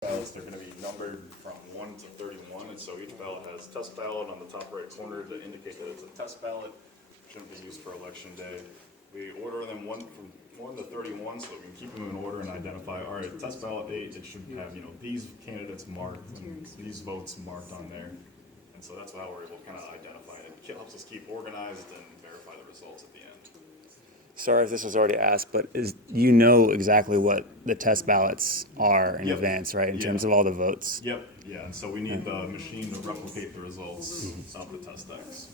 ballots, they're going to be numbered from 1 to 31, and so each ballot has test ballot on the top right corner to indicate that it's a test ballot. Shouldn't be used for election day. We order them from 1 to 31 so we can keep them in order and identify, all right, test ballot date, it should have, these candidates marked and these votes marked on there. And so that's how we're able to kind of identify it. It helps us keep organized and verify the results at the end. Sorry if this was already asked, but exactly what the test ballots are in advance, right? In terms of all the votes. Yep. Yeah. And so we need the machine to replicate the results of the test decks.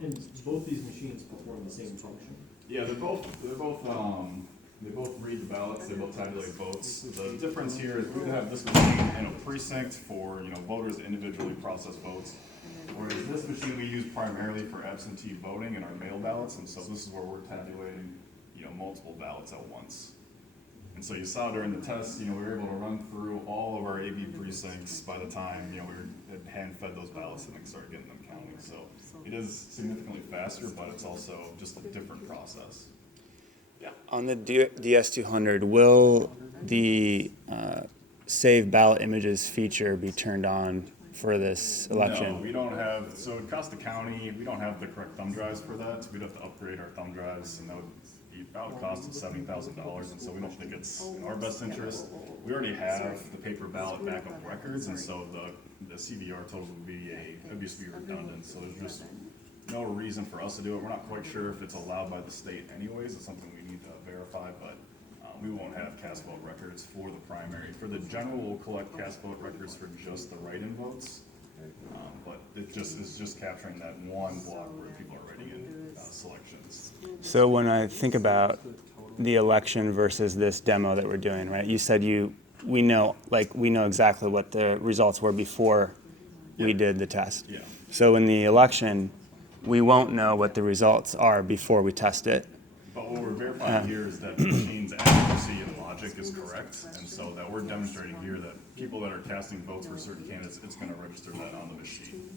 And both these machines perform the same function. Yeah, they both read the ballots. They both tabulate votes. The difference here is we have this machine in a precinct for voters to individually process votes. Whereas this machine we use primarily for absentee voting and our mail ballots, and so this is where we're tabulating, multiple ballots at once. And so you saw during the test, we were able to run through all of our AB precincts by the time, we had hand-fed those ballots and then started getting them counting. So it is significantly faster, but it's also just a different process. Yeah. On the DS200, will the save ballot images feature be turned on for this election? No, we don't have, so in Costa County, we don't have the correct thumb drives for that, so we'd have to upgrade our thumb drives, and that would be about a cost of $70,000, and so we don't think it's in our best interest. We already have the paper ballot backup records, and so the CVR totals would just be redundant, so there's just no reason for us to do it. We're not quite sure if it's allowed by the state anyways. It's something we need to verify, but we won't have cast vote records for the primary. For the general, we'll collect cast vote records for just the write-in votes, but it's just capturing that one block where people are writing in selections. So when I think about the election versus this demo that we're doing, right? You said we know exactly what the results were before we did the test. Yeah. So in the election, we won't know what the results are before we test it. But what we're verifying here is that the machine's accuracy and logic is correct, and so that we're demonstrating here that people that are casting votes for certain candidates, it's going to register that on the machine.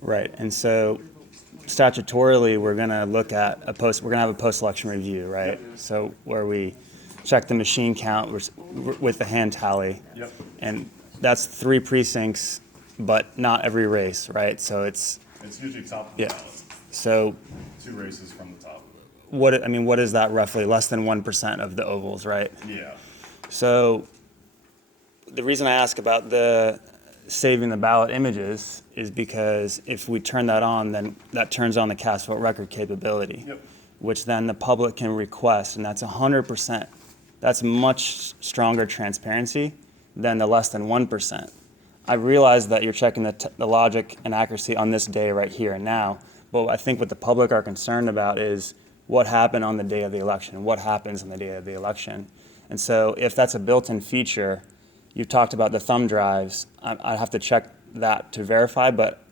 Right, and so statutorily, we're going to look at we're going to have a post-election review, right? Yep. So where we check the machine count with the hand tally. Yep. And that's 3 precincts, but not every race, right? So it's usually top of the ballot. So 2 races from the top. what is that roughly? Less than 1% of the ovals, right? Yeah. So the reason I ask about the saving the ballot images is because if we turn that on, then that turns on the cast vote record capability, which then the public can request, and that's 100%. That's much stronger transparency than the less than 1%. I realize that you're checking the logic and accuracy on this day right here and now, but I think what the public are concerned about is what happened on the day of the election and what happens on the day of the election. And so if that's a built-in feature, you've talked about the thumb drives. I'd have to check that to verify, but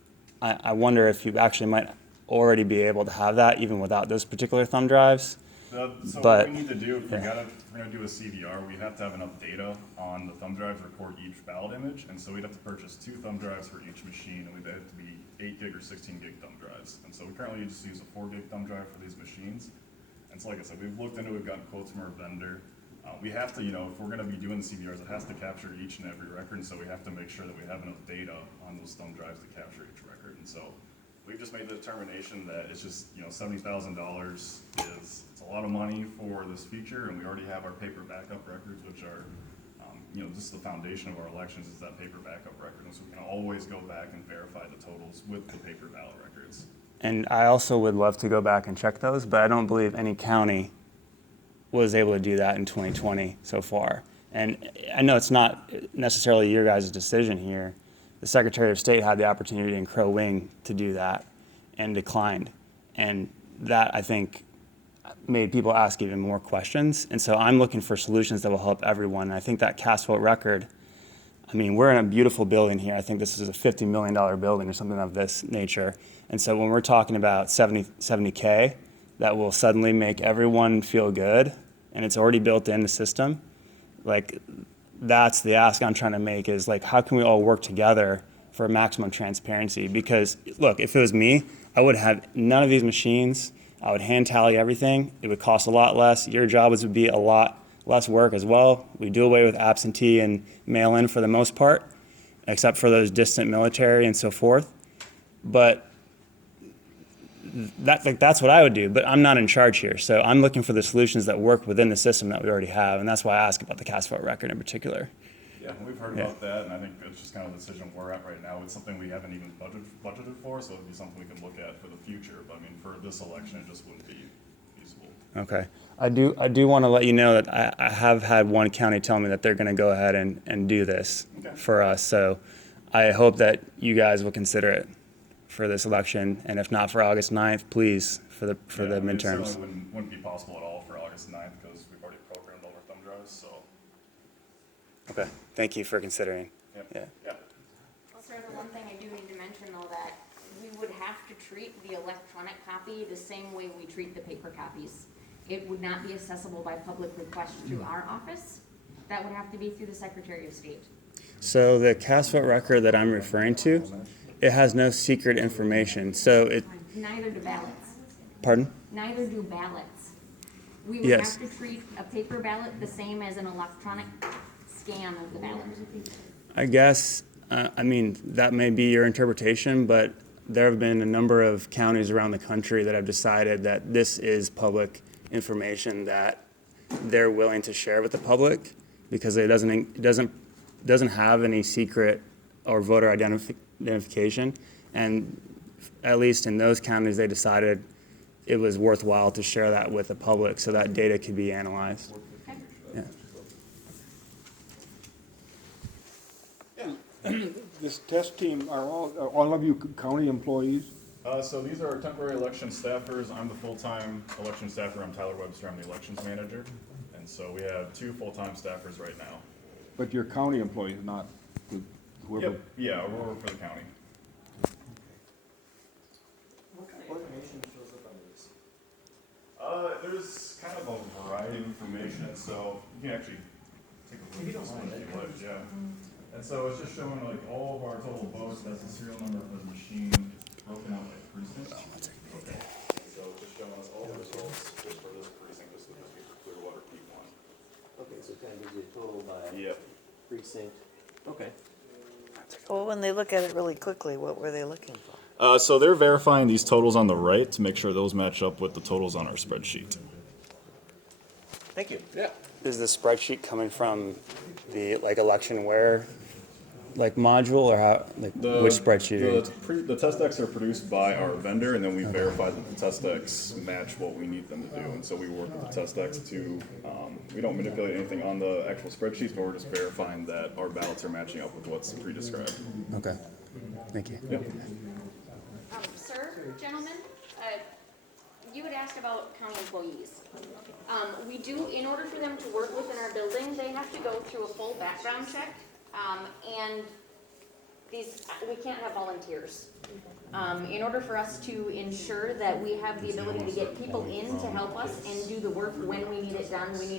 I wonder if you actually might already be able to have that even without those particular thumb drives. What we need to do, if we're going to do a CVR, we have to have enough data on the thumb drive to record each ballot image, and so we'd have to purchase 2 thumb drives for each machine, and we'd have to be 8 gig or 16 gig thumb drives. And so we currently just use a 4 gig thumb drive for these machines. And so like I said, we've looked into it, we've gotten quotes from our vendor. We have to, if we're going to be doing the CVRs, it has to capture each and every record, and so we have to make sure that we have enough data on those thumb drives to capture each record. And so we've just made the determination that it's just, $70,000 it's a lot of money for this feature, and we already have our paper backup records, which are, just the foundation of our elections is that paper backup record, and so we can always go back and verify the totals with the paper ballot records. And I also would love to go back and check those, but I don't believe any county was able to do that in 2020 so far. And I know it's not necessarily your guys' decision here. The Secretary of State had the opportunity in Crow Wing to do that and declined. And that, I think, made people ask even more questions. And so I'm looking for solutions that will help everyone. And I think that cast vote record, we're in a beautiful building here. I think this is a $50 million building or something of this nature. And so when we're talking about 70K, that will suddenly make everyone feel good, and it's already built in the system, that's the ask I'm trying to make is how can we all work together for maximum transparency? Because look, if it was me, I would have none of these machines. I would hand tally everything. It would cost a lot less. Your job would be a lot less work as well. We do away with absentee and mail-in for the most part, except for those distant military and so forth. But that's what I would do, but I'm not in charge here. So I'm looking for the solutions that work within the system that we already have, and that's why I ask about the cast vote record in particular. Yeah, we've heard about that, and I think it's just kind of the decision we're at right now. It's something we haven't even budgeted for, so it'd be something we can look at for the future. But I mean, for this election, it just wouldn't be feasible. Okay. I do want to let you know that I have had one county tell me that they're going to go ahead and do this Okay. for us. So I hope that you guys will consider it for this election, and if not for August 9th, please, for the Yeah, I mean, it midterms. certainly wouldn't be possible at all for August 9th because we've already programmed all our thumb drives, so. Okay. Thank you for considering. Yep. Yeah. Yeah. Also, the one thing I do need to mention though, that we would have to treat the electronic copy the same way we treat the paper copies. It would not be accessible by public request through our office. That would have to be through the Secretary of State. So the cast vote record that I'm referring to, it has no secret information. So it, Neither do ballots. pardon? Neither do ballots. We would Yes. have to treat a paper ballot the same as an electronic scan of the ballot. I guess, I mean, that may be your interpretation, but there have been a number of counties around the country that have decided that this is public information that they're willing to share with the public because it doesn't have any secret or voter identification. And at least in those counties, they decided it was worthwhile to share that with the public so that data could be analyzed. Okay. Yeah. This test team, are all of you county employees? So these are our temporary election staffers. I'm the full-time election staffer. I'm Tyler Webster. I'm the elections manager. And so we have 2 full-time staffers right now. But you're county employees, not whoever? Yep, yeah, we're for the county. What kind of information shows up on these? There's kind of a variety of information, so you can actually take a look at this one if you like, yeah. And so it's just showing like all of our total votes, that's the serial number of the machine, it's broken out by precinct. Okay. And so it's just showing us all the results just for this precinct, just for Clearwater P1. Okay, so it kind of gives you a total by Yep. precinct. Okay. Well, when they look at it really quickly, what were they looking for? So they're verifying these totals on the right to make sure those match up with the totals on our spreadsheet. Thank you. Yeah. Is the spreadsheet coming from the electionware module or how which spreadsheet? The test decks are produced by our vendor, and then we verify that the test decks match what we need them to do. And so we work with the test decks to, we don't manipulate anything on the actual spreadsheets, but we're just verifying that our ballots are matching up with what's pre-described. Okay. Thank you. Yep. Sir, gentlemen, you had asked about county employees. We do, in order for them to work within our building, they have to go through a full background check. And we can't have volunteers. In order for us to ensure that we have the ability to get people in to help us and do the work when we need it done, we need